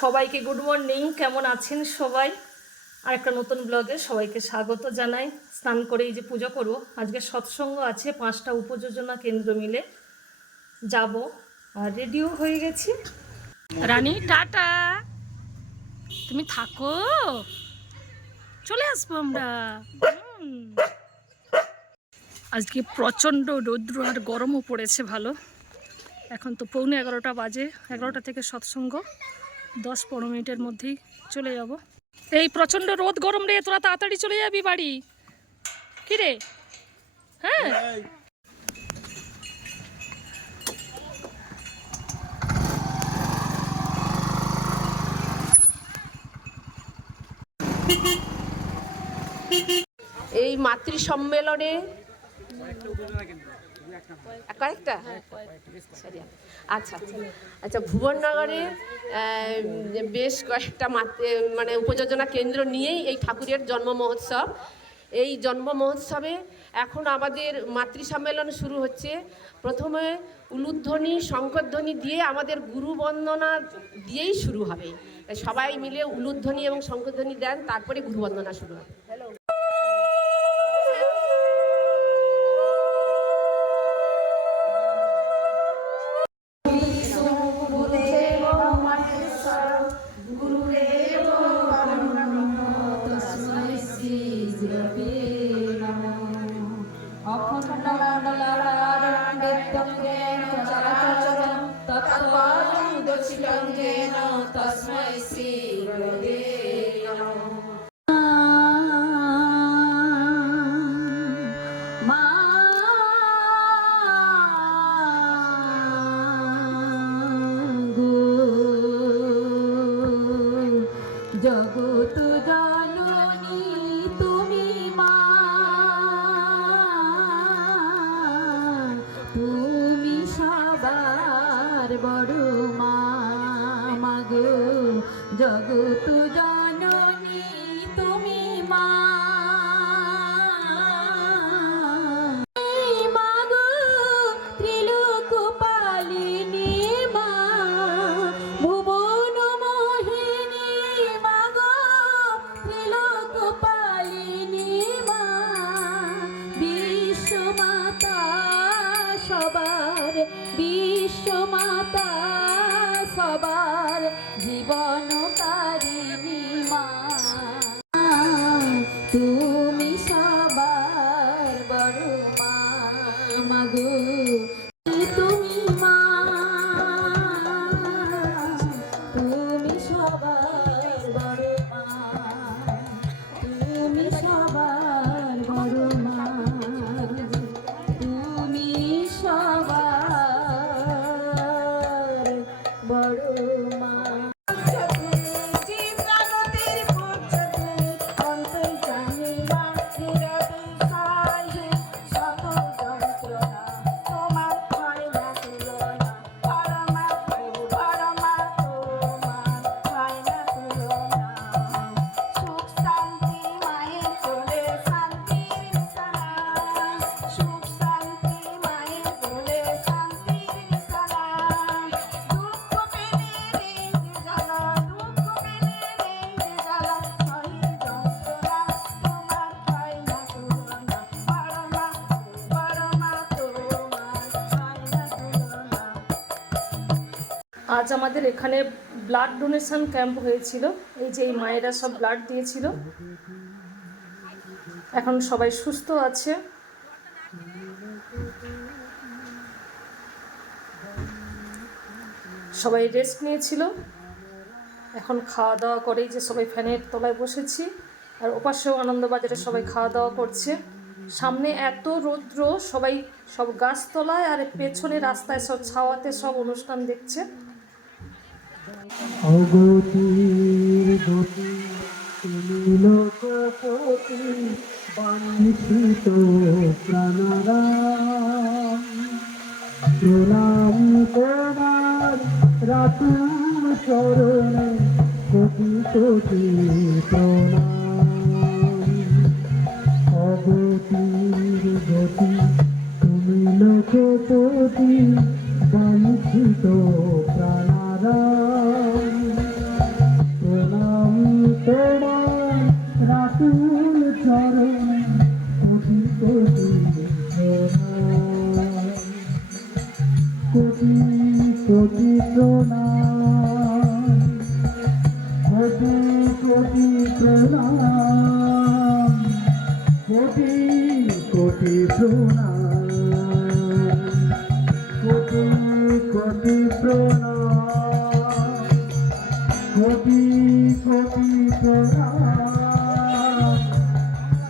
সবাইকে good morning কেমন আছেন সবাই? আর একটা নতুন ব্লগে সবাইকে স্বাগত জানাই। স্নান করে এই যে পুজো করব, আজকে সৎসঙ্গ আছে পাঁচটা উপযোজনা কেন্দ্র মিলে। যাব, আর রেডিও হয়ে গেছি। রানী, টাটা! তুমি থাকো। চলে আসব আমরা। আজকে প্রচণ্ড রৌদ্র আর গরমও পড়েছে ভালো। এখন তো পৌনে এগারোটা বাজে, এগারোটা থেকে সৎসঙ্গ। দশ পনেরো মিনিটের মধ্যেই চলে যাব। এই প্রচণ্ড রোদ, গরম রে, তোরা তাড়াতাড়ি চলে যাবি বাড়ি। কি রে? হ্যাঁ? এই মাতৃ সম্মেলনে কয়েকটা. আচ্ছা আচ্ছা ভুবননগরে বেশ কয়েকটা মানে উপযোজনা কেন্দ্র নিয়েই এই ঠাকুরের জন্ম মহোৎসব। এই জন্ম মহোৎসবে এখন আমাদের মাতৃ সম্মেলন শুরু হচ্ছে। প্রথমে উলুধ্বনি, শঙ্করধ্বনি দিয়ে আমাদের গুরু বন্দনা দিয়েই শুরু হবে। সবাই মিলে উলুধ্বনি এবং শঙ্করধ্বনি দেন, তারপরে গুরু বন্দনা শুরু হবে। তস্মৈ শ্রী গুরুদেব মা মাগো জগত আজ আমাদের এখানে ব্লাড ডোনেশন ক্যাম্প হয়েছিল। এই যে এই মায়েরা সব ব্লাড দিয়েছিল। এখন সবাই সুস্থ আছে। সবাই রেস্ট নিয়েছিল। এখন খাওয়া দাওয়া করেই যে সবাই ফ্যানের তলায় বসেছি। আর ওপাশেও আনন্দবাজারে সবাই খাওয়া দাওয়া করছে। সামনে এত রৌদ্র, সবাই সব গাছতলায় আর পেছনে রাস্তায় সব ছাওয়াতে সব অনুষ্ঠান দেখছে। অগতির গতি লোকপতি বাঞ্ছিত প্রাণরা প্রণাম তোমার রাতুল চরণে কোটি কোটি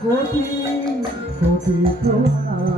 কোটি কোটি প্রণাম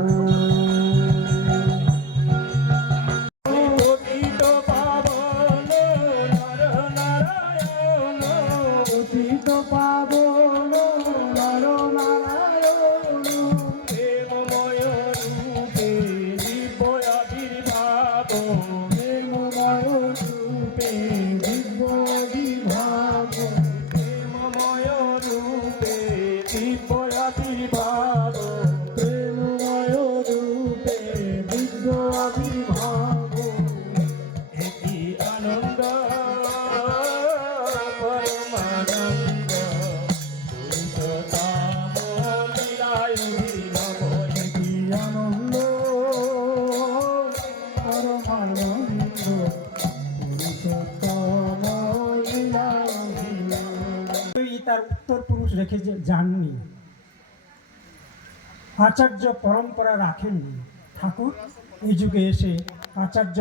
অভিনব উত্তর পুরুষ রেখে যাননি আচার্য পরম্পরা রাখেননি ঠাকুর এই যুগে এসে আচার্য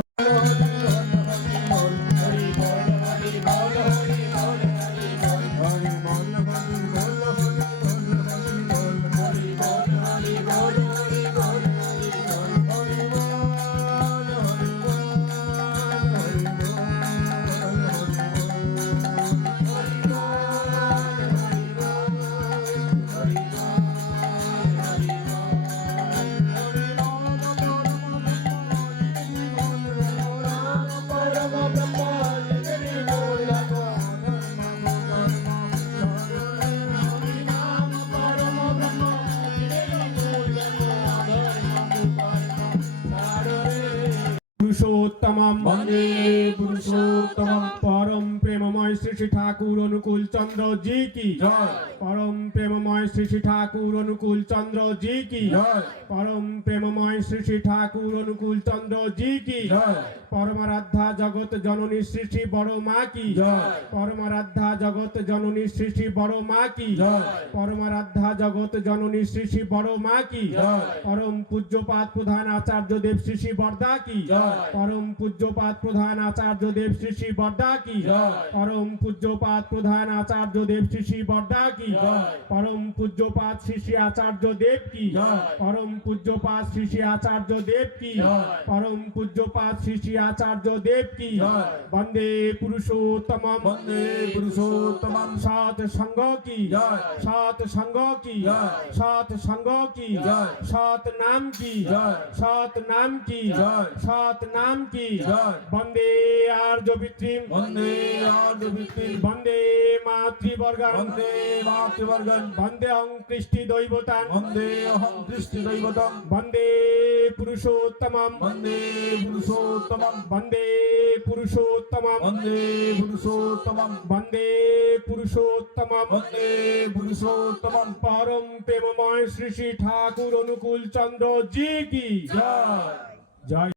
শ্রী ঠাকুর অনুকূল চন্দ্র জি কি পরম প্রেমময় শ্রী শ্রী ঠাকুর অনুকূল চন্দ্র জি কি পরম প্রেমময় শ্রী শ্রী ঠাকুর অনুকূল চন্দ্র জি কি পরমারাধ্যা জগৎ জননী শ্রী বড় মা কি। পরমারাধ্যা জগৎ জননী শ্রী বড় মা কি। পরমারাধ্যা জগৎ জননী শ্রী বড় মা কি। পরম পূজ্যপাদ প্রধান আচার্য দেব শ্রী বর্দা কি। পরম পূজ্যপাদ প্রধান আচার্য দেব শ্রী বর্দা কি। পরম পূজ্যপাদ প্রধান আচার্য দেব শ্রী বর্দা কি? পরম পূজ্যপাদ শ্রী আচার্য দেব কি? পরম পূজ্যপাদ শ্রী আচার্য দেব কি? পরম পূজ্যপাদ শ্রী শ্রী আচার্য দেব কি? বন্দে পুরুষোত্তম বন্দে পুরুষোত্তমম। সৎ সঙ্গ কি। সৎ সঙ্গ কি। সৎ সঙ্গ কি। সৎ নাম কি। সৎ নাম কি। সৎ নাম কি? বন্দে আর্য পিতৃম বন্দে আর্যভিত্তিম বন্দে মাতৃবর্গান বন্দে মাতৃবর্গন বন্দে অং কৃষ্টি দৈবতান বন্দে অহং দৃষ্টি দৈবতম। বন্দে পুরুষোত্তমম। বন্দে পুরুষোত্তমম বন্দে পুরুষোত্তমম বন্দে পুরুষোত্তমম বন্দে পুরুষোত্তমম বন্দে পুরুষোত্তমম পরম প্রেমময় শ্রী শ্রী ঠাকুর অনুকূল চন্দ্র জি কি জয় জয়